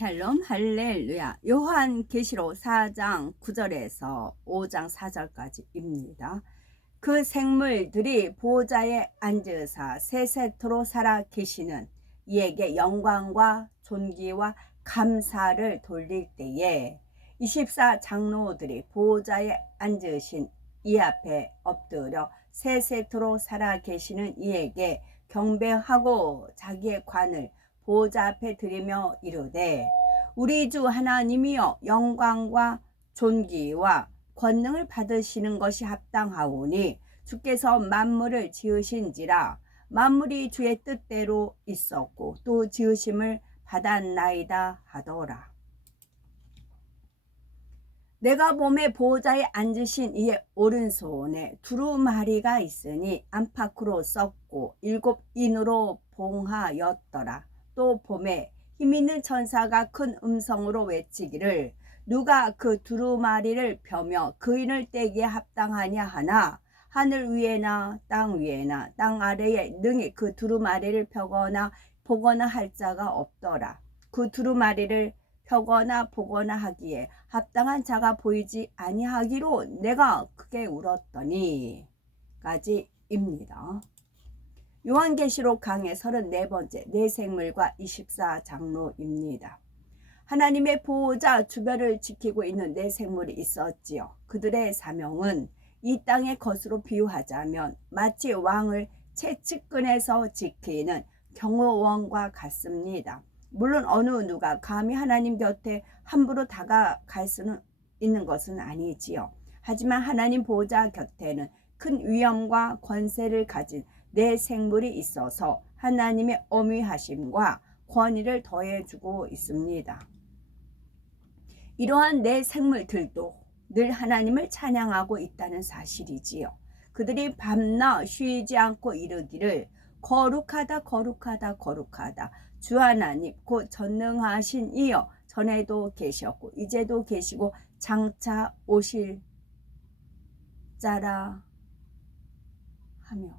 샬롬 할렐루야. 요한계시록 4장 9절에서 5장 4절까지입니다. 그 생물들이 보호자에 앉으사 세세토록 살아 계시는 이에게 영광과 존귀와 감사를 돌릴 때에 24 장로들이 보호자에 앉으신 이 앞에 엎드려 세세토록 살아 계시는 이에게 경배하고 자기의 관을 보호자 앞에 드리며 이르되, 우리 주 하나님이여 영광과 존귀와 권능을 받으시는 것이 합당하오니 주께서 만물을 지으신지라. 만물이 주의 뜻대로 있었고 또 지으심을 받았나이다 하더라. 내가 봄에 보호자에 앉으신 이의 오른손에 두루마리가 있으니 안팎으로 썩고 7 인으로 봉하였더라. 또 봄에 힘있는 천사가 큰 음성으로 외치기를, 누가 그 두루마리를 펴며 그 인을 떼기에 합당하냐 하나 하늘 위에나 땅 위에나 땅 아래에 능히 그 두루마리를 펴거나 보거나 할 자가 없더라. 그 두루마리를 펴거나 보거나 하기에 합당한 자가 보이지 아니하기로 내가 크게 울었더니 까지입니다. 요한계시록 강의 34번째 내 생물과 24 장로입니다. 하나님의 보호자 주변을 지키고 있는 내 생물이 있었지요. 그들의 사명은 이 땅의 것으로 비유하자면 마치 왕을 채측근에서 지키는 경호원과 같습니다. 물론 어느 누가 감히 하나님 곁에 함부로 다가갈 수는 있는 것은 아니지요. 하지만 하나님 보호자 곁에는 큰 위엄과 권세를 가진 내 생물이 있어서 하나님의 엄위하심과 권위를 더해주고 있습니다. 이러한 내 생물들도 늘 하나님을 찬양하고 있다는 사실이지요. 그들이 밤낮 쉬지 않고 이르기를, 거룩하다 거룩하다 거룩하다 주 하나님 곧 전능하신 이여, 전에도 계셨고 이제도 계시고 장차 오실 자라 하며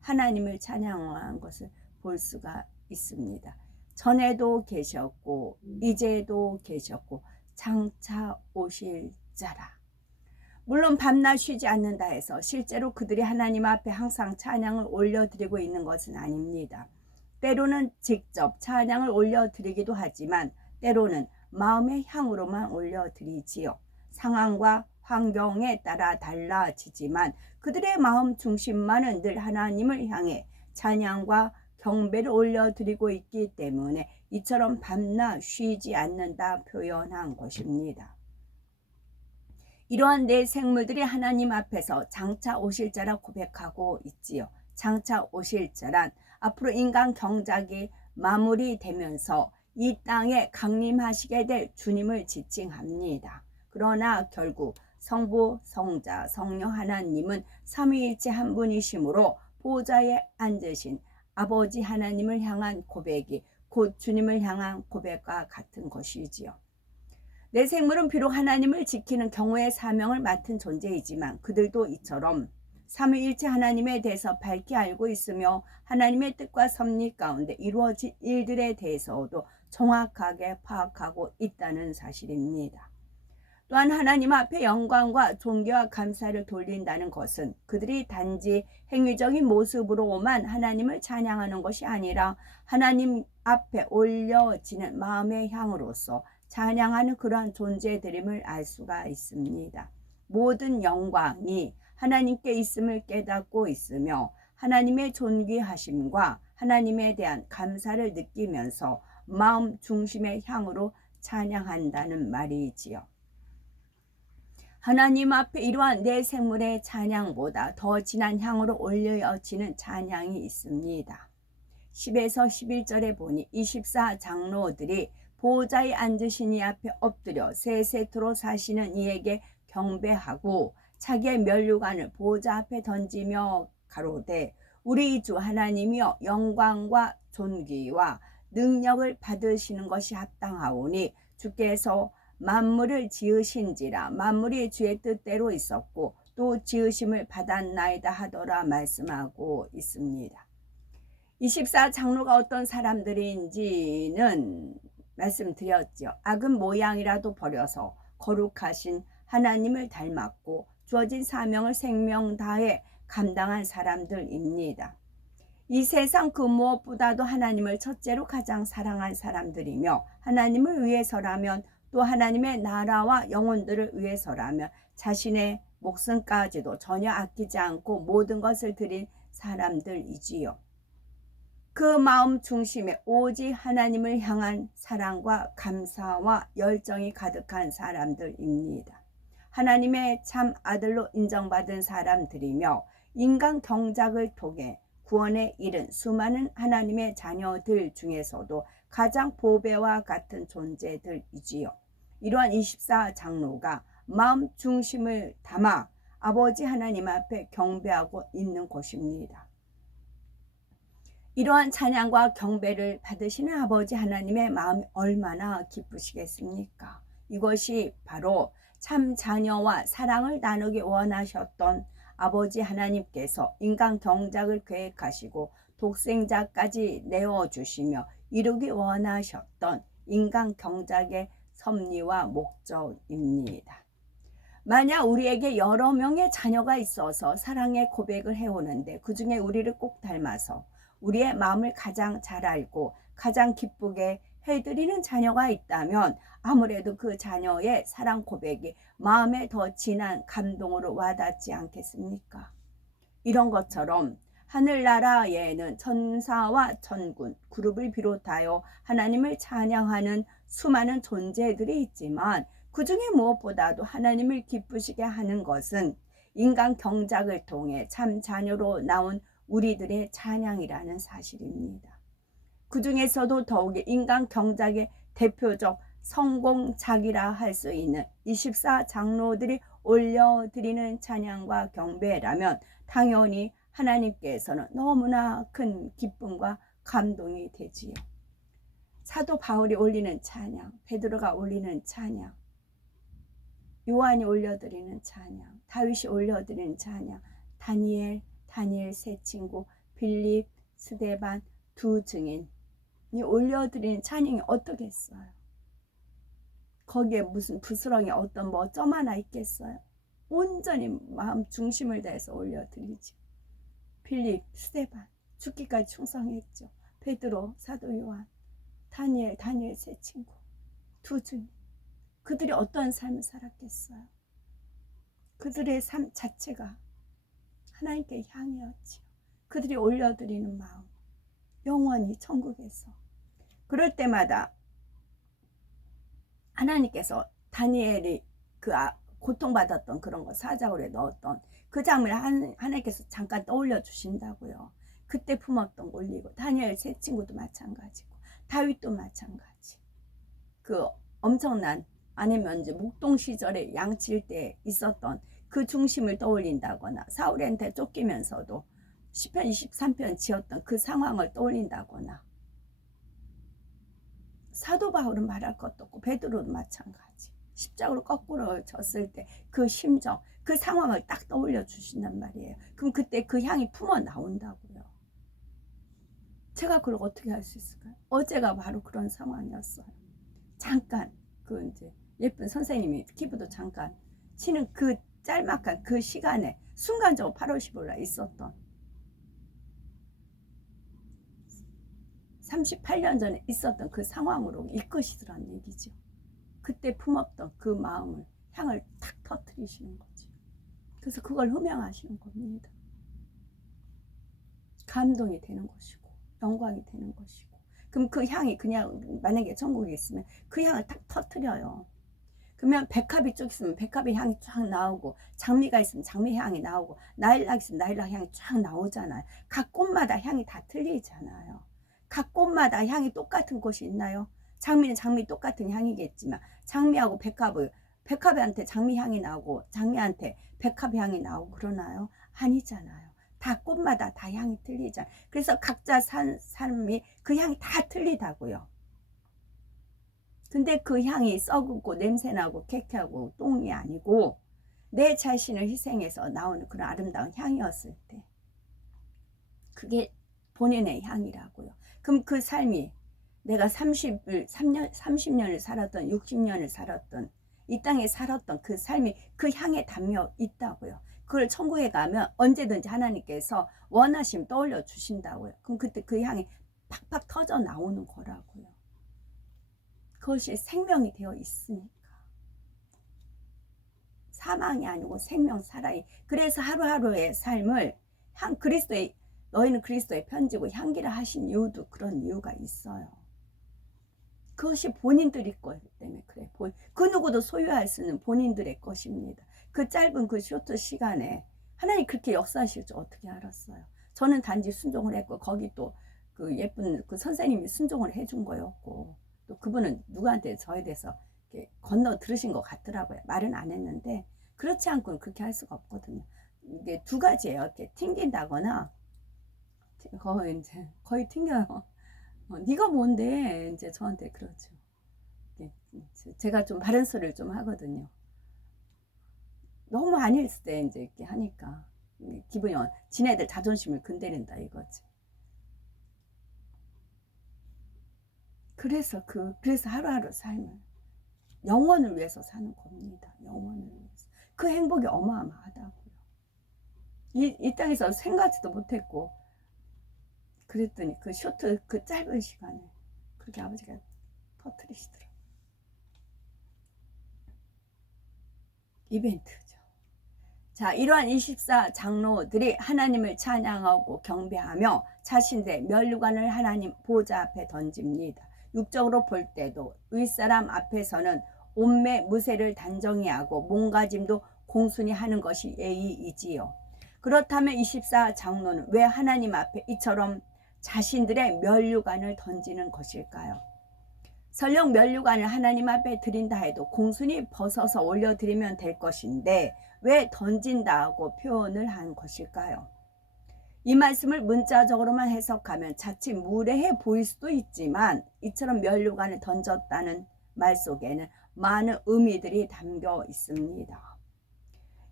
하나님을 찬양한 것을 볼 수가 있습니다. 전에도 계셨고 이제도 계셨고 장차 오실 자라. 물론 밤낮 쉬지 않는다 해서 실제로 그들이 하나님 앞에 항상 찬양을 올려드리고 있는 것은 아닙니다. 때로는 직접 찬양을 올려드리기도 하지만 때로는 마음의 향으로만 올려드리지요. 상황과 환경에 따라 달라지지만 그들의 마음 중심만은 늘 하나님을 향해 찬양과 경배를 올려드리고 있기 때문에 이처럼 밤낮 쉬지 않는다 표현한 것입니다. 이러한 내 생물들이 하나님 앞에서 장차 오실 자라 고백하고 있지요. 장차 오실 자란 앞으로 인간 경작이 마무리되면서 이 땅에 강림하시게 될 주님을 지칭합니다. 그러나 결국 성부, 성자, 성령 하나님은 삼위일체 한 분이시므로 보좌에 앉으신 아버지 하나님을 향한 고백이 곧 주님을 향한 고백과 같은 것이지요. 내 생물은 비록 하나님을 지키는 경호의 사명을 맡은 존재이지만 그들도 이처럼 삼위일체 하나님에 대해서 밝히 알고 있으며 하나님의 뜻과 섭리 가운데 이루어질 일들에 대해서도 정확하게 파악하고 있다는 사실입니다. 또한 하나님 앞에 영광과 존귀와 감사를 돌린다는 것은 그들이 단지 행위적인 모습으로만 하나님을 찬양하는 것이 아니라 하나님 앞에 올려지는 마음의 향으로서 찬양하는 그러한 존재들임을 알 수가 있습니다. 모든 영광이 하나님께 있음을 깨닫고 있으며 하나님의 존귀하심과 하나님에 대한 감사를 느끼면서 마음 중심의 향으로 찬양한다는 말이지요. 하나님 앞에 이러한 내 생물의 찬양보다 더 진한 향으로 올려지는 찬양이 있습니다. 10에서 11절에 보니 24 장로들이 보호자에 앉으신 이 앞에 엎드려 세세토록 사시는 이에게 경배하고 자기의 면류관을 보호자 앞에 던지며 가로되, 우리 주 하나님이여 영광과 존귀와 능력을 받으시는 것이 합당하오니 주께서 만물을 지으신지라. 만물이 주의 뜻대로 있었고 또 지으심을 받았나이다 하더라 말씀하고 있습니다. 24 장로가 어떤 사람들인지는 말씀드렸지요. 악은 모양이라도 버려서 거룩하신 하나님을 닮았고 주어진 사명을 생명 다해 감당한 사람들입니다. 이 세상 그 무엇보다도 하나님을 첫째로 가장 사랑한 사람들이며 하나님을 위해서라면 또 하나님의 나라와 영혼들을 위해서라면 자신의 목숨까지도 전혀 아끼지 않고 모든 것을 드린 사람들이지요. 그 마음 중심에 오직 하나님을 향한 사랑과 감사와 열정이 가득한 사람들입니다. 하나님의 참 아들로 인정받은 사람들이며 인간 경작을 통해 구원에 이른 수많은 하나님의 자녀들 중에서도 가장 보배와 같은 존재들이지요. 이러한 24장로가 마음 중심을 담아 아버지 하나님 앞에 경배하고 있는 곳입니다. 이러한 찬양과 경배를 받으시는 아버지 하나님의 마음이 얼마나 기쁘시겠습니까? 이것이 바로 참 자녀와 사랑을 나누기 원하셨던 아버지 하나님께서 인간 경작을 계획하시고 독생자까지 내어주시며 이루기 원하셨던 인간 경작의 섭리와 목적입니다. 만약 우리에게 여러 명의 자녀가 있어서 사랑의 고백을 해오는데 그 중에 우리를 꼭 닮아서 우리의 마음을 가장 잘 알고 가장 기쁘게 해드리는 자녀가 있다면 아무래도 그 자녀의 사랑 고백이 마음에 더 진한 감동으로 와닿지 않겠습니까? 이런 것처럼 하늘나라에는 천사와 천군, 그룹을 비롯하여 하나님을 찬양하는 수많은 존재들이 있지만 그 중에 무엇보다도 하나님을 기쁘시게 하는 것은 인간 경작을 통해 참 자녀로 나온 우리들의 찬양이라는 사실입니다. 그 중에서도 더욱이 인간 경작의 대표적 성공작이라 할 수 있는 24장로들이 올려드리는 찬양과 경배라면 당연히 하나님께서는 너무나 큰 기쁨과 감동이 되지요. 사도 바울이 올리는 찬양, 베드로가 올리는 찬양, 요한이 올려드리는 찬양, 다윗이 올려드리는 찬양, 다니엘 세 친구, 빌립, 스데반 두 증인이 올려드리는 찬양이 어떻겠어요? 거기에 무슨 부스렁이 어떤 뭐 점 하나 있겠어요? 온전히 마음 중심을 다해서 올려드리죠. 빌립, 스데반 죽기까지 충성했죠. 베드로, 사도 요한, 다니엘 세 친구 두 증인, 그들이 어떠한 삶을 살았겠어요? 그들의 삶 자체가 하나님께 향이었지요. 그들이 올려드리는 마음, 영원히 천국에서. 그럴 때마다 하나님께서 다니엘이 그 고통받았던 그런 거 사자굴에 넣었던 그 장면을 하나님께서 잠깐 떠올려 주신다고요. 그때 품었던 거 올리고, 다니엘 세 친구도 마찬가지고, 다윗도 마찬가지. 그 엄청난, 아니면 이제 목동 시절에 양칠 때 있었던 그 중심을 떠올린다거나, 사울한테 쫓기면서도 시편 23편 지었던 그 상황을 떠올린다거나, 사도 바울은 말할 것도 없고 베드로도 마찬가지. 십자가로 거꾸로 졌을 때 그 심정, 그 상황을 딱 떠올려 주신단 말이에요. 그럼 그때 그 향이 품어 나온다고요. 제가 그걸 어떻게 할 수 있을까요? 어제가 바로 그런 상황이었어요. 잠깐 그 이제 예쁜 선생님이 키보드 잠깐 치는 그 짤막한 그 시간에 순간적으로 8월 15일에 있었던 38년 전에 있었던 그 상황으로 이끄시더란 얘기죠. 그때 품었던 그 마음을, 향을 탁 터뜨리시는 거죠. 그래서 그걸 흠양하시는 겁니다. 감동이 되는 것이고 영광이 되는 것이고. 그럼 그 향이 그냥 만약에 천국에 있으면 그 향을 탁 터뜨려요. 그러면 백합이 쭉 있으면 백합의 향이 쫙 나오고, 장미가 있으면 장미 향이 나오고, 나일락 있으면 나일락 향이 쫙 나오잖아요. 각 꽃마다 향이 다 틀리잖아요. 각 꽃마다 향이 똑같은 곳이 있나요? 장미는 장미 똑같은 향이겠지만 장미하고 백합한테 장미 향이 나오고 장미한테 백합 향이 나오고 그러나요? 아니잖아요. 다 꽃마다 다 향이 틀리잖아요. 그래서 각자 삶이 그 향이 다 틀리다고요. 근데 그 향이 썩고 냄새나고 개쾌하고 똥이 아니고 내 자신을 희생해서 나오는 그런 아름다운 향이었을 때, 그게 본인의 향이라고요. 그럼 그 삶이 내가 30년을 살았던 60년을 살았던 이 땅에 살았던 그 삶이 그 향에 담겨 있다고요. 그걸 천국에 가면 언제든지 하나님께서 원하시면 떠올려 주신다고요. 그럼 그때 그 향이 팍팍 터져 나오는 거라고요. 그것이 생명이 되어 있으니까. 사망이 아니고 생명 살아이. 그래서 하루하루의 삶을 너희는 그리스도의 편지고 향기라 하신 이유도 그런 이유가 있어요. 그것이 본인들이 거기 때문에 그래. 그 누구도 소유할 수 있는 본인들의 것입니다. 그 짧은 그 쇼트 시간에 하나님 그렇게 역사하실 줄 어떻게 알았어요? 저는 단지 순종을 했고 거기 또 그 예쁜 그 선생님이 순종을 해준 거였고 또 그분은 누구한테 저에 대해서 건너 들으신 것 같더라고요. 말은 안 했는데 그렇지 않고는 그렇게 할 수가 없거든요. 이게 두 가지예요. 이렇게 튕긴다거나 거의 튕겨요. 네가 뭔데 이제 저한테 그러죠. 제가 좀 바른 소리를 좀 하거든요. 너무 아닐 때 이제 이렇게 하니까 기분이 지네들 자존심을 건드린다 이거지. 그래서 하루하루 삶을 영원을 위해서 사는 겁니다. 영원을 위해서. 그 행복이 어마어마하다고요. 이 땅에서 생각지도 못했고 그랬더니 그 쇼트 그 짧은 시간에 그렇게 아버지가 터뜨리시더라고요. 이벤트죠. 자, 이러한 24 장로들이 하나님을 찬양하고 경배하며 자신들의 면류관을 하나님 보좌 앞에 던집니다. 육적으로 볼 때도 윗사람 앞에서는 온매 무새를 단정히 하고 몸가짐도 공순히 하는 것이 예의이지요. 그렇다면 24 장로는 왜 하나님 앞에 이처럼 자신들의 면류관을 던지는 것일까요? 설령 면류관을 하나님 앞에 드린다 해도 공순히 벗어서 올려드리면 될 것인데 왜 던진다 하고 표현을 한 것일까요? 이 말씀을 문자적으로만 해석하면 자칫 무례해 보일 수도 있지만 이처럼 면류관을 던졌다는 말 속에는 많은 의미들이 담겨 있습니다.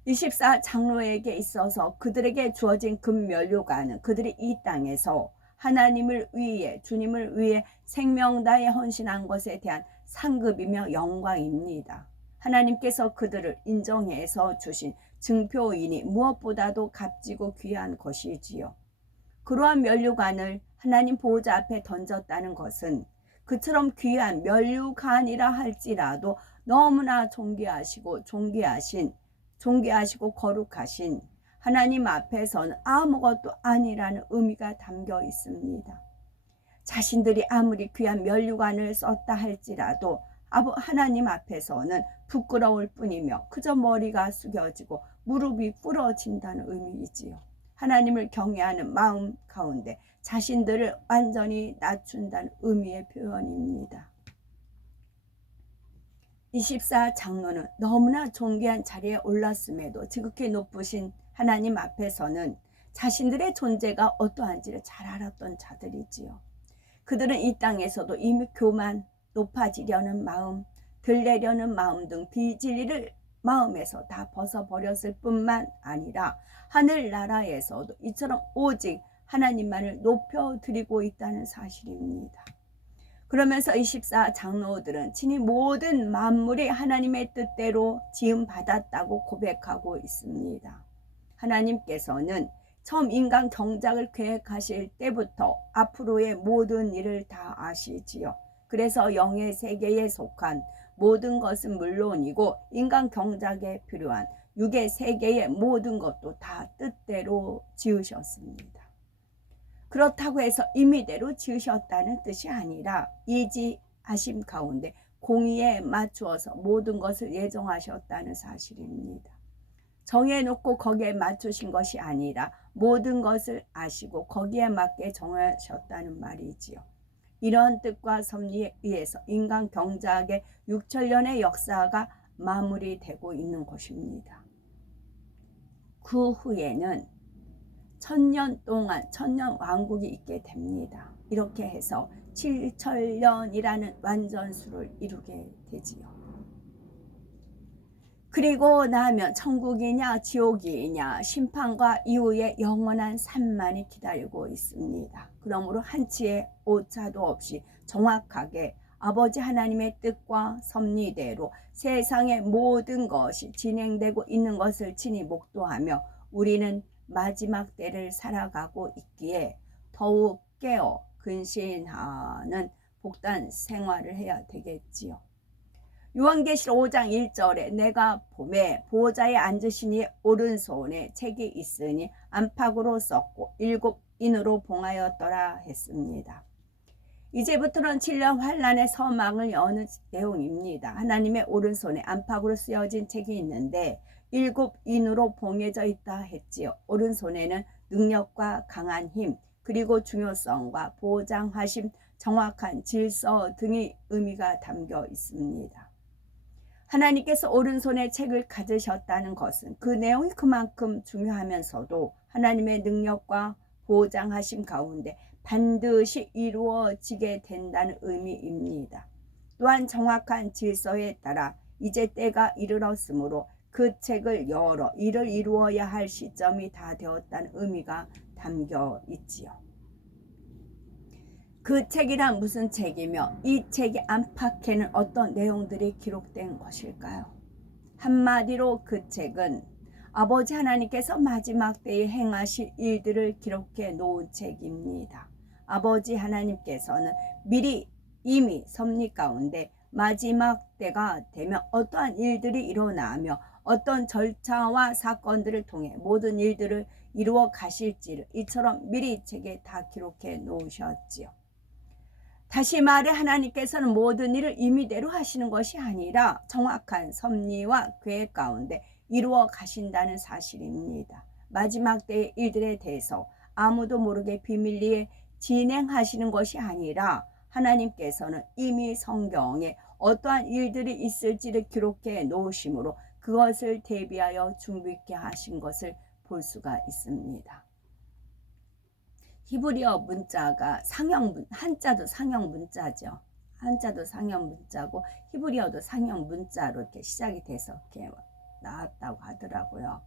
24 장로에게 있어서 그들에게 주어진 금면류관은 그들이 이 땅에서 하나님을 위해 주님을 위해 생명 다해 헌신한 것에 대한 상급이며 영광입니다. 하나님께서 그들을 인정해서 주신 증표이니 무엇보다도 값지고 귀한 것이지요. 그러한 면류관을 하나님 보호자 앞에 던졌다는 것은 그처럼 귀한 면류관이라 할지라도 너무나 존귀하시고 거룩하신 하나님 앞에서는 아무것도 아니라는 의미가 담겨 있습니다. 자신들이 아무리 귀한 면류관을 썼다 할지라도 하나님 앞에서는 부끄러울 뿐이며 그저 머리가 숙여지고 무릎이 꿇어진다는 의미이지요. 하나님을 경외하는 마음 가운데 자신들을 완전히 낮춘다는 의미의 표현입니다. 24 장로는 너무나 존귀한 자리에 올랐음에도 지극히 높으신 하나님 앞에서는 자신들의 존재가 어떠한지를 잘 알았던 자들이지요. 그들은 이 땅에서도 이미 교만, 높아지려는 마음, 들내려는 마음 등 비진리를 마음에서 다 벗어버렸을 뿐만 아니라 하늘나라에서도 이처럼 오직 하나님만을 높여드리고 있다는 사실입니다. 그러면서 24 장로들은 친히 모든 만물이 하나님의 뜻대로 지음받았다고 고백하고 있습니다. 하나님께서는 처음 인간 경작을 계획하실 때부터 앞으로의 모든 일을 다 아시지요. 그래서 영의 세계에 속한 모든 것은 물론이고 인간 경작에 필요한 육의 세계의 모든 것도 다 뜻대로 지으셨습니다. 그렇다고 해서 임의대로 지으셨다는 뜻이 아니라 이지하심 가운데 공의에 맞추어서 모든 것을 예정하셨다는 사실입니다. 정해놓고 거기에 맞추신 것이 아니라 모든 것을 아시고 거기에 맞게 정하셨다는 말이지요. 이런 뜻과 섭리에 의해서 인간 경작의 6천년의 역사가 마무리되고 있는 것입니다. 그 후에는 1000년 동안 천년 왕국이 있게 됩니다. 이렇게 해서 7천년이라는 완전수를 이루게 되지요. 그리고 나면 천국이냐 지옥이냐 심판과 이후에 영원한 산만이 기다리고 있습니다. 그러므로 한치의 오차도 없이 정확하게 아버지 하나님의 뜻과 섭리대로 세상의 모든 것이 진행되고 있는 것을 친히 목도하며 우리는 마지막 때를 살아가고 있기에 더욱 깨어 근신하는 복단 생활을 해야 되겠지요. 요한계시록 5장 1절에 내가 봄에 보호자에 앉으신 이의 오른손에 책이 있으니 안팎으로 썼고 7인으로 봉하였더라 했습니다. 이제부터는 7년 환란의 서막을 여는 내용입니다. 하나님의 오른손에 안팎으로 쓰여진 책이 있는데 7인으로 봉해져 있다 했지요. 오른손에는 능력과 강한 힘, 그리고 중요성과 보장하심, 정확한 질서 등의 의미가 담겨 있습니다. 하나님께서 오른손에 책을 가지셨다는 것은 그 내용이 그만큼 중요하면서도 하나님의 능력과 보장하심 가운데 반드시 이루어지게 된다는 의미입니다. 또한 정확한 질서에 따라 이제 때가 이르렀으므로 그 책을 열어 이를 이루어야 할 시점이 다 되었다는 의미가 담겨 있지요. 그 책이란 무슨 책이며 이 책의 안팎에는 어떤 내용들이 기록된 것일까요? 한마디로 그 책은 아버지 하나님께서 마지막 때에 행하실 일들을 기록해 놓은 책입니다. 아버지 하나님께서는 미리 이미 섭리 가운데 마지막 때가 되면 어떠한 일들이 일어나며 어떤 절차와 사건들을 통해 모든 일들을 이루어 가실지를 이처럼 미리 책에 다 기록해 놓으셨지요. 다시 말해 하나님께서는 모든 일을 임의대로 하시는 것이 아니라 정확한 섭리와 계획 가운데 이루어 가신다는 사실입니다. 마지막 때의 일들에 대해서 아무도 모르게 비밀리에 진행하시는 것이 아니라 하나님께서는 이미 성경에 어떠한 일들이 있을지를 기록해 놓으심으로 그것을 대비하여 준비케 하신 것을 볼 수가 있습니다. 히브리어 문자가 한자도 상형 문자죠. 한자도 상형 문자고 히브리어도 상형 문자로 이렇게 시작이 돼서 이렇게 나왔다고 하더라고요.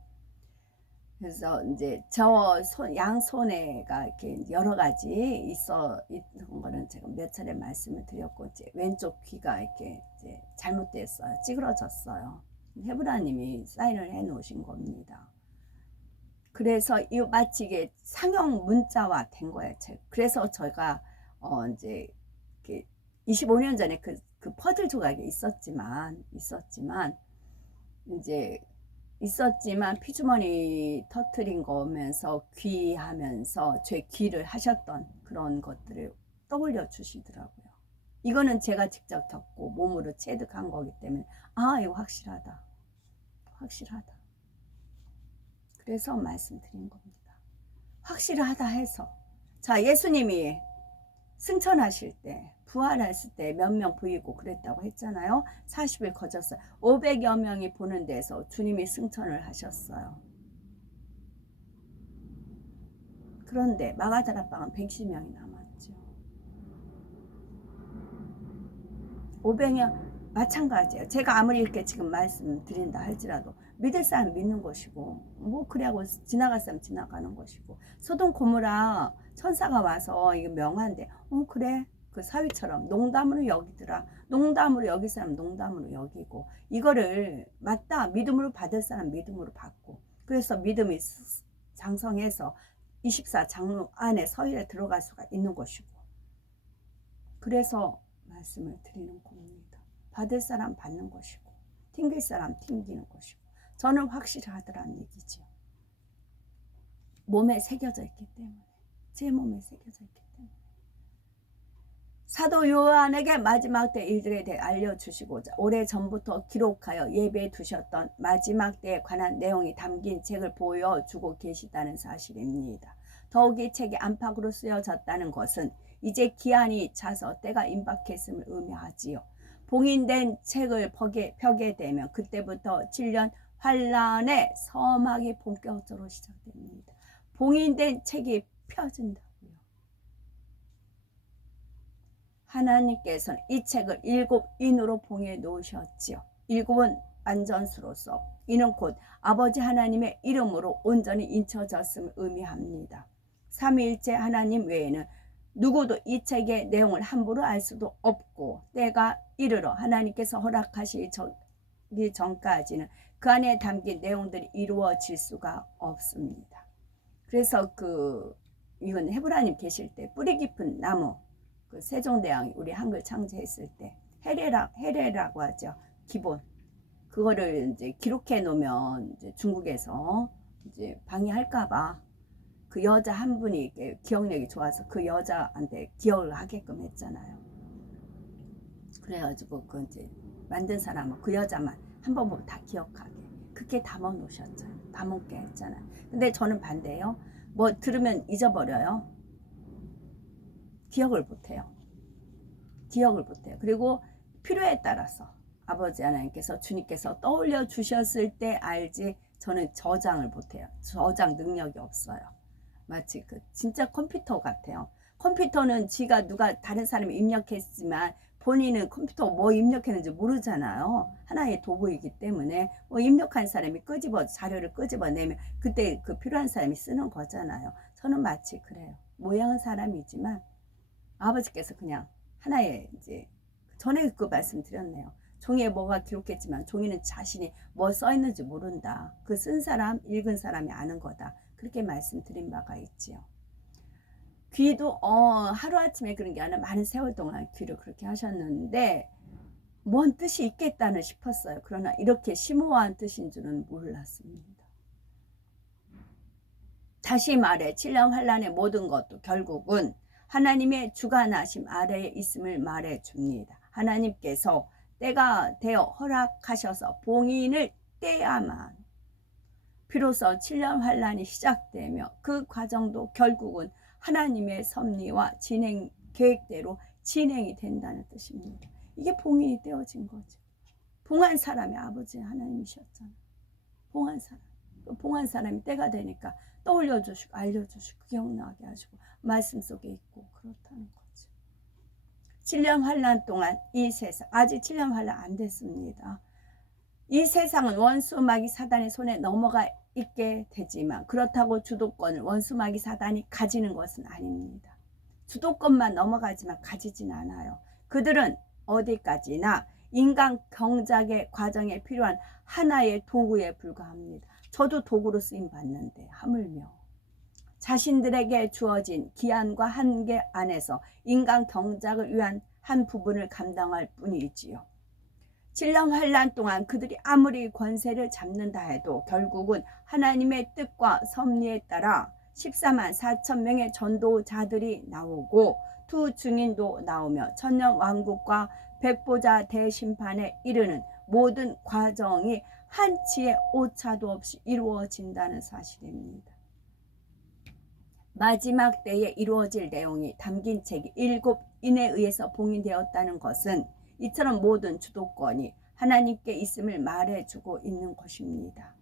그래서 이제 양손에가 이렇게 여러 가지 있는 거는 제가 몇 차례 말씀을 드렸고, 이제 왼쪽 귀가 이렇게 이제 잘못됐어요. 찌그러졌어요. 헤브라님이 사인을 해 놓으신 겁니다. 그래서 이 마치 이게 상형 문자화 된 거예요. 그래서 저희가 이제 25년 전에 그 퍼즐 조각이 있었지만 피주머니 터트린 거면서 귀 하면서 제 귀를 하셨던 그런 것들을 떠올려 주시더라고요. 이거는 제가 직접 겪고 몸으로 체득한 거기 때문에 이거 확실하다. 그래서 말씀드린 겁니다. 확실하다 해서 자, 예수님이 승천하실 때 부활했을 때 몇 명 보이고 그랬다고 했잖아요. 40일 거졌어요. 500여 명이 보는 데서 주님이 승천을 하셨어요. 그런데 마가다락방은 110명이 남았죠. 500명 마찬가지예요. 제가 아무리 이렇게 지금 말씀드린다 할지라도 믿을 사람 믿는 것이고 뭐 그래하고 지나갈 사람 지나가는 것이고, 소돔 고모라 천사가 와서 이게 명한데 그래 그 사위처럼 농담으로 여기더라. 농담으로 여길 사람 농담으로 여기고, 이거를 맞다 믿음으로 받을 사람 믿음으로 받고, 그래서 믿음이 장성해서 24장로 안에 서열에 들어갈 수가 있는 것이고, 그래서 말씀을 드리는 겁니다. 받을 사람 받는 것이고 튕길 사람 튕기는 것이고, 저는 확실하더란 얘기죠. 몸에 새겨져 있기 때문에, 제 몸에 새겨져 있기 때문에. 사도 요한에게 마지막 때 일들에 대해 알려주시고자 오래전부터 기록하여 예배에 두셨던 마지막 때에 관한 내용이 담긴 책을 보여주고 계시다는 사실입니다. 더욱이 책이 안팎으로 쓰여졌다는 것은 이제 기한이 차서 때가 임박했음을 의미하지요. 봉인된 책을 펴게 되면 그때부터 7년 환란의 서막이 본격적으로 시작됩니다. 봉인된 책이 펴진다고요. 하나님께서는 이 책을 7인으로 봉해 놓으셨지요. 7은 안전수로서, 이는 곧 아버지 하나님의 이름으로 온전히 인쳐졌음을 의미합니다. 삼위일체 하나님 외에는 누구도 이 책의 내용을 함부로 알 수도 없고 때가 이르러 하나님께서 허락하시기 전까지는 그 안에 담긴 내용들이 이루어질 수가 없습니다. 그래서 이건 헤브라님 계실 때 뿌리 깊은 나무, 세종대왕이 우리 한글 창제했을 때 해례라고 하죠. 기본. 그거를 이제 기록해 놓으면 이제 중국에서 이제 방해할까봐 그 여자 한 분이 기억력이 좋아서 그 여자한테 기억을 하게끔 했잖아요. 그래가지고 그 이제 만든 사람은 그 여자만 한 번 보면 다 기억하게 그렇게 담아 놓으셨잖아요. 담아놓게 했잖아요. 근데 저는 반대예요. 뭐 들으면 잊어버려요. 기억을 못해요. 그리고 필요에 따라서 아버지 하나님께서 주님께서 떠올려 주셨을 때 알지 저는 저장을 못해요. 저장 능력이 없어요. 마치 진짜 컴퓨터 같아요. 컴퓨터는 지가 누가 다른 사람이 입력했지만 본인은 컴퓨터 뭐 입력했는지 모르잖아요. 하나의 도구이기 때문에 뭐 입력한 사람이 자료를 끄집어내면 그때 필요한 사람이 쓰는 거잖아요. 저는 마치 그래요. 모양은 사람이지만 아버지께서 그냥 하나의 이제 전에 그 말씀 드렸네요. 종이에 뭐가 기록했지만 종이는 자신이 뭐 써있는지 모른다. 그 쓴 사람, 읽은 사람이 아는 거다. 그렇게 말씀드린 바가 있지요. 귀도 하루아침에 그런 게 아니라 많은 세월 동안 귀를 그렇게 하셨는데 뭔 뜻이 있겠다는 싶었어요. 그러나 이렇게 심오한 뜻인 줄은 몰랐습니다. 다시 말해 7년 환란의 모든 것도 결국은 하나님의 주관하심 아래에 있음을 말해줍니다. 하나님께서 때가 되어 허락하셔서 봉인을 떼야만 비로소 7년 환란이 시작되며 그 과정도 결국은 하나님의 섭리와 진행 계획대로 진행이 된다는 뜻입니다. 이게 봉인이 떼어진 거죠. 봉한 사람이 아버지 하나님이셨잖아요. 봉한 사람. 봉한 사람이 때가 되니까 떠올려 주시고 알려주시고 기억나게 하시고 말씀 속에 있고 그렇다는 거죠. 7년 환란 동안 이 세상 아직 7년 환란 안 됐습니다. 이 세상은 원수 마귀 사단의 손에 넘어가 있게 되지만 그렇다고 주도권을 원수 마귀 사단이 가지는 것은 아닙니다. 주도권만 넘어가지만 가지진 않아요. 그들은 어디까지나 인간 경작의 과정에 필요한 하나의 도구에 불과합니다. 저도 도구로 쓰임 받는데 하물며 자신들에게 주어진 기한과 한계 안에서 인간 경작을 위한 한 부분을 감당할 뿐이지요. 7년 환란 동안 그들이 아무리 권세를 잡는다 해도 결국은 하나님의 뜻과 섭리에 따라 14만 4천 명의 전도자들이 나오고 두 증인도 나오며 천년 왕국과 백보자 대심판에 이르는 모든 과정이 한치의 오차도 없이 이루어진다는 사실입니다. 마지막 때에 이루어질 내용이 담긴 책이 7인에 의해서 봉인되었다는 것은 이처럼 모든 주도권이 하나님께 있음을 말해주고 있는 것입니다.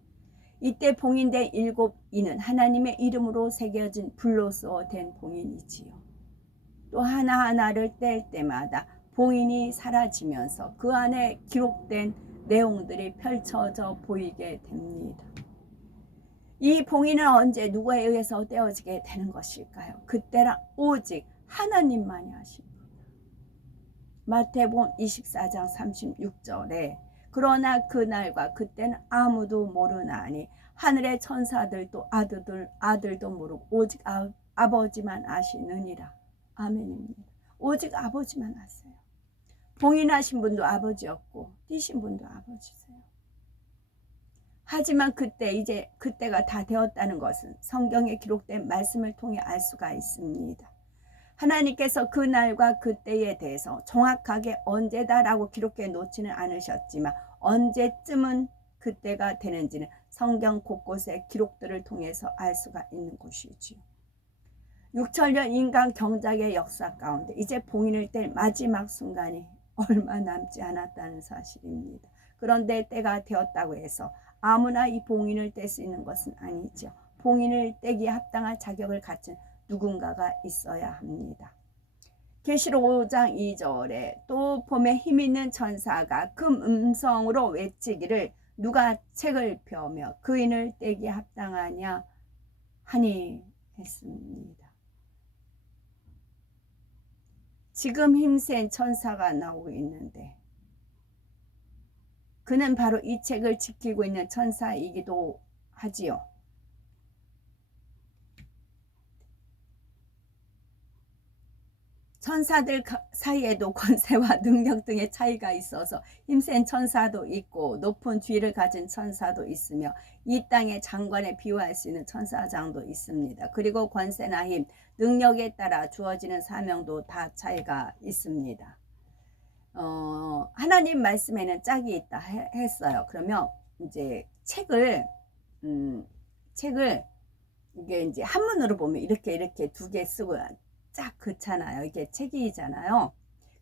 이때 봉인된 7인은 하나님의 이름으로 새겨진 불로써 된 봉인이지요. 또 하나하나를 뗄 때마다 봉인이 사라지면서 그 안에 기록된 내용들이 펼쳐져 보이게 됩니다. 이 봉인은 언제 누구에 의해서 떼어지게 되는 것일까요? 그때라 오직 하나님만이 하십니다. 마태복음 24장 36절에 그러나 그날과 그때는 아무도 모르나니 하늘의 천사들도 아들도 모르고 오직 아버지만 아시느니라. 아멘입니다. 오직 아버지만 아세요. 봉인하신 분도 아버지였고 뛰신 분도 아버지세요. 하지만 이제 그때가 다 되었다는 것은 성경에 기록된 말씀을 통해 알 수가 있습니다. 하나님께서 그날과 그때에 대해서 정확하게 언제다라고 기록해 놓지는 않으셨지만 언제쯤은 그때가 되는지는 성경 곳곳의 기록들을 통해서 알 수가 있는 것이지요. 6천년 인간 경작의 역사 가운데 이제 봉인을 뗄 마지막 순간이 얼마 남지 않았다는 사실입니다. 그런데 때가 되었다고 해서 아무나 이 봉인을 뗄 수 있는 것은 아니죠. 봉인을 떼기에 합당한 자격을 갖춘 누군가가 있어야 합니다. 계시록 5장 2절에 또 봄에 힘있는 천사가 큰 음성으로 외치기를 누가 책을 펴며 그인을 떼기에 합당하냐 하니 했습니다. 지금 힘센 천사가 나오고 있는데 그는 바로 이 책을 지키고 있는 천사이기도 하지요. 천사들 사이에도 권세와 능력 등의 차이가 있어서 힘센 천사도 있고 높은 뒤를 가진 천사도 있으며 이 땅의 장관에 비유할 수 있는 천사장도 있습니다. 그리고 권세나 힘, 능력에 따라 주어지는 사명도 다 차이가 있습니다. 하나님 말씀에는 짝이 있다 했어요. 그러면 이제 책을 이게 이제 한문으로 보면 이렇게 두 개 쓰고 쫙 그렇잖아요. 이게 책이잖아요.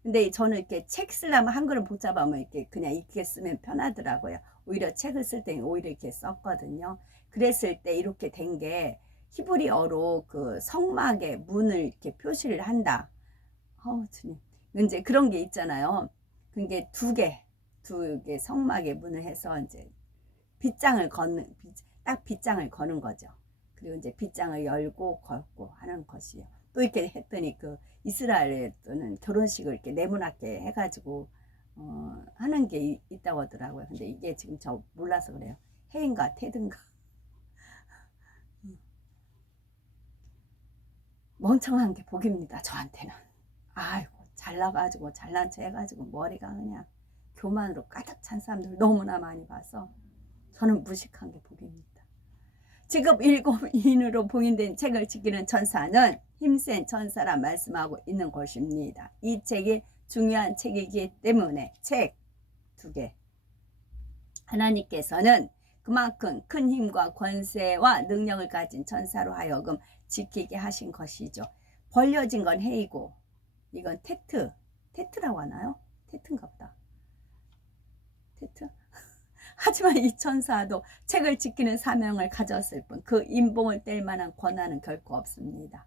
근데 저는 이렇게 책 쓰려면 한글을 복잡하면 이렇게 그냥 이렇게 쓰면 편하더라고요. 오히려 책을 쓸 때 오히려 이렇게 썼거든요. 그랬을 때 이렇게 된 게 히브리어로 그 성막의 문을 이렇게 표시를 한다. 주님. 이제 그런 게 있잖아요. 그게 두 개 성막의 문을 해서 이제 딱 빗장을 거는 거죠. 그리고 이제 빗장을 열고 걷고 하는 것이요. 또 이렇게 했더니 그 이스라엘에는 결혼식을 이렇게 네모나게 해가지고 하는 게 있다고 하더라고요. 근데 이게 지금 저 몰라서 그래요. 해인가 테든가. 멍청한 게 복입니다. 저한테는. 아이고 잘나가지고 잘난 체 해가지고 머리가 그냥 교만으로 가득 찬 사람들 너무나 많이 봐서 저는 무식한 게 복입니다. 지금 7인으로 봉인된 책을 지키는 천사는 힘센 천사라 말씀하고 있는 것입니다. 이 책이 중요한 책이기 때문에 책 2개. 하나님께서는 그만큼 큰 힘과 권세와 능력을 가진 천사로 하여금 지키게 하신 것이죠. 벌려진 건 해이고 이건 테트라고 하나요? 테트인가 보다. 테트? 하지만 이 천사도 책을 지키는 사명을 가졌을 뿐 그 인봉을 뗄 만한 권한은 결코 없습니다.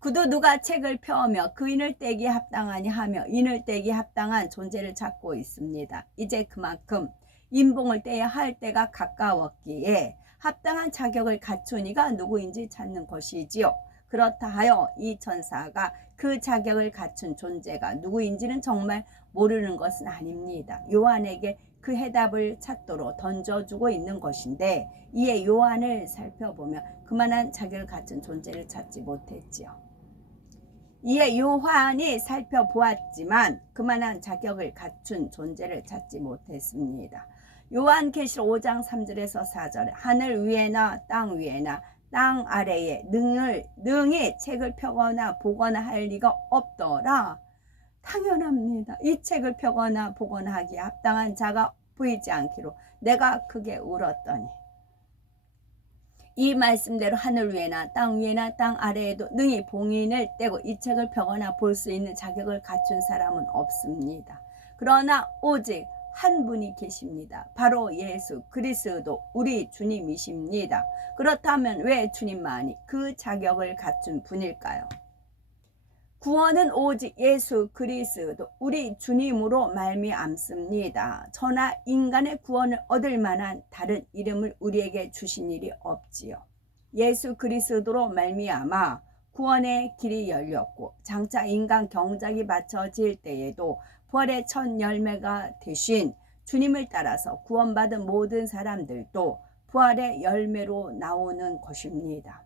그도 누가 책을 펴며 그 인을 떼기에 합당하니 하며 인을 떼기에 합당한 존재를 찾고 있습니다. 이제 그만큼 인봉을 떼야 할 때가 가까웠기에 합당한 자격을 갖춘 이가 누구인지 찾는 것이지요. 그렇다 하여 이 천사가 그 자격을 갖춘 존재가 누구인지는 정말 모르는 것은 아닙니다. 요한에게 그 해답을 찾도록 던져주고 있는 것인데 이에 요한을 살펴보면 그만한 자격을 갖춘 존재를 찾지 못했지요. 이에 요한이 살펴보았지만 그만한 자격을 갖춘 존재를 찾지 못했습니다. 요한계시록 5장 3절에서 4절에 하늘 위에나 땅 위에나 땅 아래에 능히 책을 펴거나 보거나 할 리가 없더라. 당연합니다. 이 책을 펴거나 보거나 하기에 합당한 자가 보이지 않기로 내가 크게 울었더니 이 말씀대로 하늘 위에나 땅 아래에도 능히 봉인을 떼고 이 책을 펴거나 볼 수 있는 자격을 갖춘 사람은 없습니다. 그러나 오직 한 분이 계십니다. 바로 예수 그리스도 우리 주님이십니다. 그렇다면 왜 주님만이 그 자격을 갖춘 분일까요? 구원은 오직 예수 그리스도 우리 주님으로 말미암습니다. 저나 인간의 구원을 얻을 만한 다른 이름을 우리에게 주신 일이 없지요. 예수 그리스도로 말미암아 구원의 길이 열렸고 장차 인간 경작이 맞춰질 때에도 부활의 첫 열매가 되신 주님을 따라서 구원받은 모든 사람들도 부활의 열매로 나오는 것입니다.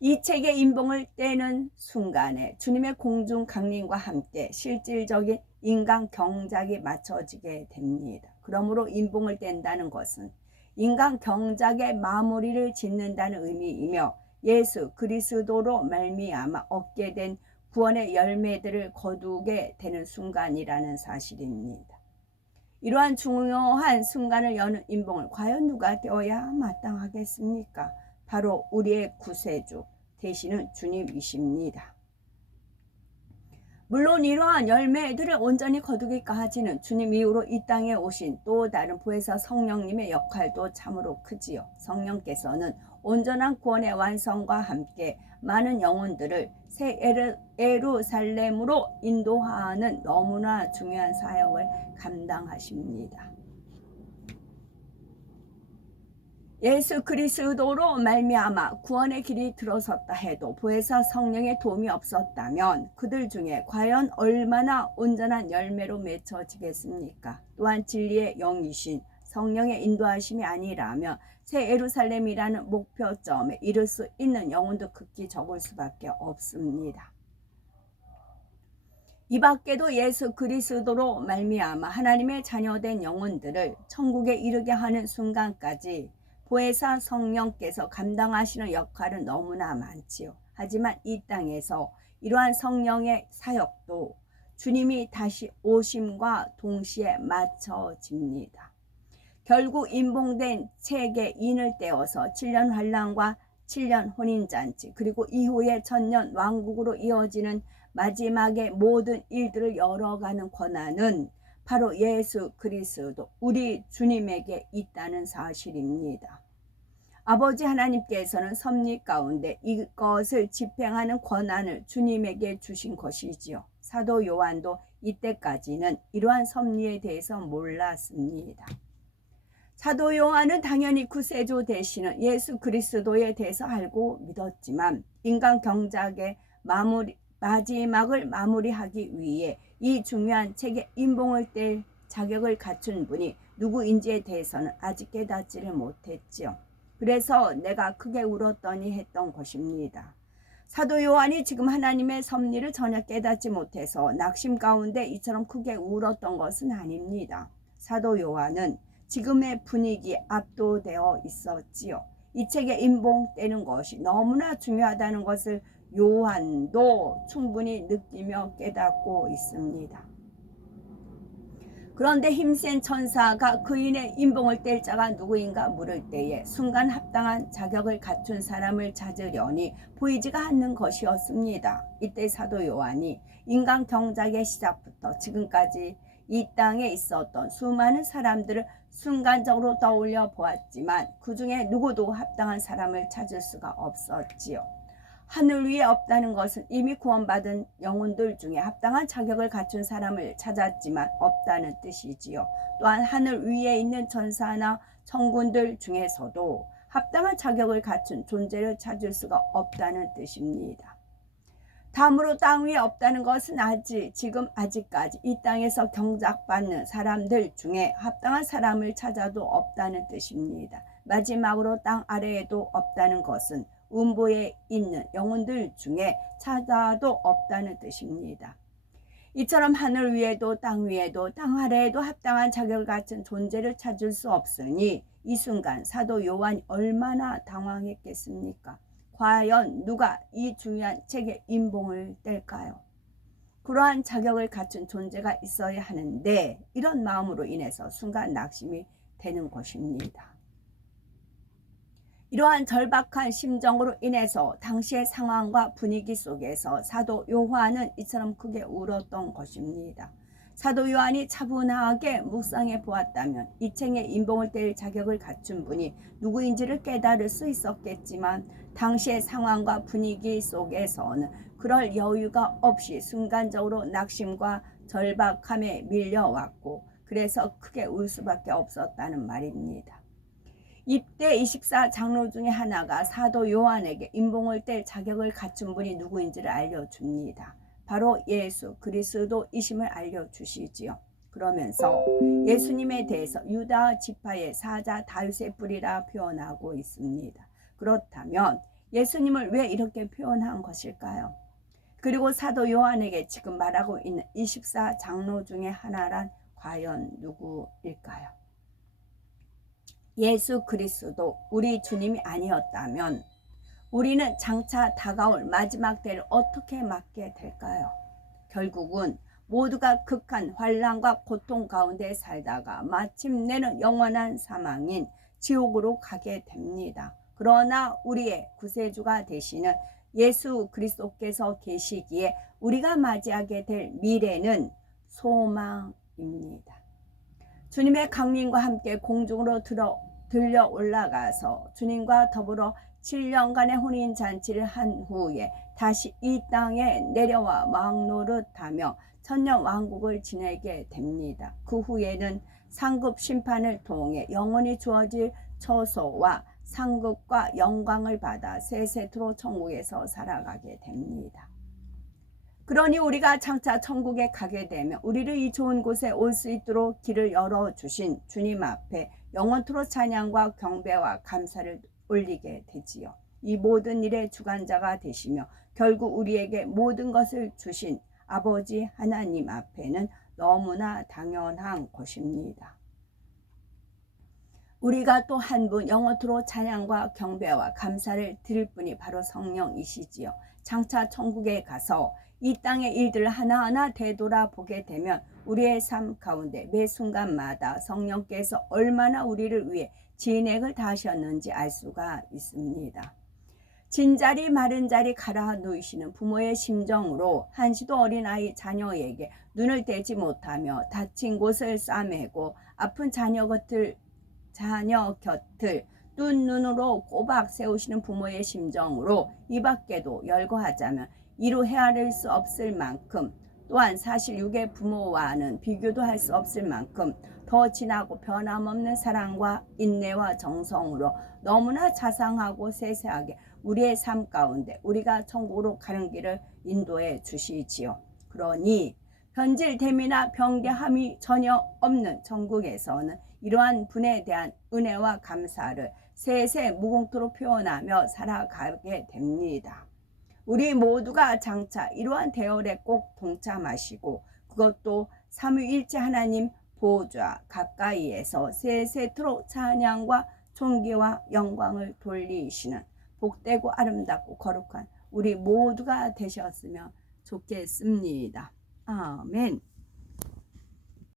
이 책의 인봉을 떼는 순간에 주님의 공중 강림과 함께 실질적인 인간 경작이 맞춰지게 됩니다. 그러므로 인봉을 뗀다는 것은 인간 경작의 마무리를 짓는다는 의미이며 예수 그리스도로 말미암아 얻게 된 구원의 열매들을 거두게 되는 순간이라는 사실입니다. 이러한 중요한 순간을 여는 인봉을 과연 누가 떼어야 마땅하겠습니까? 바로 우리의 구세주 되시는 주님이십니다. 물론 이러한 열매들을 온전히 거두기까지는 주님 이후로 이 땅에 오신 또 다른 부에서 성령님의 역할도 참으로 크지요. 성령께서는 온전한 구원의 완성과 함께 많은 영혼들을 새 예루살렘으로 인도하는 너무나 중요한 사역을 감당하십니다. 예수 그리스도로 말미암아 구원의 길이 들어섰다 해도 보혜사 성령의 도움이 없었다면 그들 중에 과연 얼마나 온전한 열매로 맺혀지겠습니까? 또한 진리의 영이신 성령의 인도하심이 아니라면 새 예루살렘이라는 목표점에 이를 수 있는 영혼도 극히 적을 수밖에 없습니다. 이 밖에도 예수 그리스도로 말미암아 하나님의 자녀된 영혼들을 천국에 이르게 하는 순간까지 보혜사 성령께서 감당하시는 역할은 너무나 많지요. 하지만 이 땅에서 이러한 성령의 사역도 주님이 다시 오심과 동시에 맞춰집니다. 결국 임봉된 책에 인을 떼어서 7년 환란과 7년 혼인잔치 그리고 이후에 천년 왕국으로 이어지는 마지막의 모든 일들을 열어가는 권한은 바로 예수 그리스도 우리 주님에게 있다는 사실입니다. 아버지 하나님께서는 섭리 가운데 이것을 집행하는 권한을 주님에게 주신 것이지요. 사도 요한도 이때까지는 이러한 섭리에 대해서 몰랐습니다. 사도 요한은 당연히 구세주 되시는 예수 그리스도에 대해서 알고 믿었지만 인간 경작의 마지막을 마무리하기 위해 이 중요한 책에 인봉을 뗄 자격을 갖춘 분이 누구인지에 대해서는 아직 깨닫지를 못했지요. 그래서 내가 크게 울었더니 했던 것입니다. 사도 요한이 지금 하나님의 섭리를 전혀 깨닫지 못해서 낙심 가운데 이처럼 크게 울었던 것은 아닙니다. 사도 요한은 지금의 분위기에 압도되어 있었지요. 이 책에 인봉되는 것이 너무나 중요하다는 것을 요한도 충분히 느끼며 깨닫고 있습니다. 그런데 힘센 천사가 그인의 인봉을 뗄 자가 누구인가 물을 때에 순간 합당한 자격을 갖춘 사람을 찾으려니 보이지가 않는 것이었습니다. 이때 사도 요한이 인간 경작의 시작부터 지금까지 이 땅에 있었던 수많은 사람들을 순간적으로 떠올려 보았지만 그 중에 누구도 합당한 사람을 찾을 수가 없었지요. 하늘 위에 없다는 것은 이미 구원받은 영혼들 중에 합당한 자격을 갖춘 사람을 찾았지만 없다는 뜻이지요. 또한 하늘 위에 있는 천사나 천군들 중에서도 합당한 자격을 갖춘 존재를 찾을 수가 없다는 뜻입니다. 다음으로 땅 위에 없다는 것은 아직까지 이 땅에서 경작받는 사람들 중에 합당한 사람을 찾아도 없다는 뜻입니다. 마지막으로 땅 아래에도 없다는 것은 음부에 있는 영혼들 중에 찾아도 없다는 뜻입니다. 이처럼 하늘 위에도 땅 위에도 땅 아래에도 합당한 자격을 갖춘 존재를 찾을 수 없으니 이 순간 사도 요한이 얼마나 당황했겠습니까? 과연 누가 이 중요한 책의 인봉을 뗄까요? 그러한 자격을 갖춘 존재가 있어야 하는데 이런 마음으로 인해서 순간 낙심이 되는 것입니다. 이러한 절박한 심정으로 인해서 당시의 상황과 분위기 속에서 사도 요한은 이처럼 크게 울었던 것입니다. 사도 요한이 차분하게 묵상해 보았다면 이 책의 인봉을 뗄 자격을 갖춘 분이 누구인지를 깨달을 수 있었겠지만 당시의 상황과 분위기 속에서는 그럴 여유가 없이 순간적으로 낙심과 절박함에 밀려왔고 그래서 크게 울 수밖에 없었다는 말입니다. 이때 24장로 중에 하나가 사도 요한에게 인봉을 뗄 자격을 갖춘 분이 누구인지를 알려줍니다. 바로 예수 그리스도이심을 알려주시지요. 그러면서 예수님에 대해서 유다 지파의 사자 다윗의 뿌리라 표현하고 있습니다. 그렇다면 예수님을 왜 이렇게 표현한 것일까요? 그리고 사도 요한에게 지금 말하고 있는 24장로 중에 하나란 과연 누구일까요? 예수 그리스도 우리 주님이 아니었다면 우리는 장차 다가올 마지막 때를 어떻게 맞게 될까요? 결국은 모두가 극한 환난과 고통 가운데 살다가 마침내는 영원한 사망인 지옥으로 가게 됩니다. 그러나 우리의 구세주가 되시는 예수 그리스도께서 계시기에 우리가 맞이하게 될 미래는 소망입니다. 주님의 강림과 함께 공중으로 들려 올라가서 주님과 더불어 7년간의 혼인잔치를 한 후에 다시 이 땅에 내려와 왕노릇하며 천년 왕국을 지내게 됩니다. 그 후에는 상급 심판을 통해 영원히 주어질 처소와 상급과 영광을 받아 세세토록 천국에서 살아가게 됩니다. 그러니 우리가 장차 천국에 가게 되면 우리를 이 좋은 곳에 올 수 있도록 길을 열어주신 주님 앞에 영원토록 찬양과 경배와 감사를 올리게 되지요. 이 모든 일의 주관자가 되시며 결국 우리에게 모든 것을 주신 아버지 하나님 앞에는 너무나 당연한 것입니다. 우리가 또 한 분 영원토록 찬양과 경배와 감사를 드릴 분이 바로 성령이시지요. 장차 천국에 가서 이 땅의 일들을 하나하나 되돌아보게 되면 우리의 삶 가운데 매 순간마다 성령께서 얼마나 우리를 위해 진액을 다하셨는지 알 수가 있습니다. 진자리 마른 자리 갈아 놓으시는 부모의 심정으로 한시도 어린아이 자녀에게 눈을 떼지 못하며 다친 곳을 싸매고 아픈 자녀 곁을 뜬 눈으로 꼬박 세우시는 부모의 심정으로 이 밖에도 열거하자면 이루 헤아릴 수 없을 만큼, 또한 사실 육의 부모와는 비교도 할 수 없을 만큼 더 진하고 변함없는 사랑과 인내와 정성으로 너무나 자상하고 세세하게 우리의 삶 가운데 우리가 천국으로 가는 길을 인도해 주시지요. 그러니 변질됨이나 병대함이 전혀 없는 천국에서는 이러한 분에 대한 은혜와 감사를 세세 무공토록 표현하며 살아가게 됩니다. 우리 모두가 장차 이러한 대열에 꼭 동참하시고 그것도 삼위일체 하나님 보좌 가까이에서 세세토록 찬양과 존귀와 영광을 돌리시는 복되고 아름답고 거룩한 우리 모두가 되셨으면 좋겠습니다. 아멘.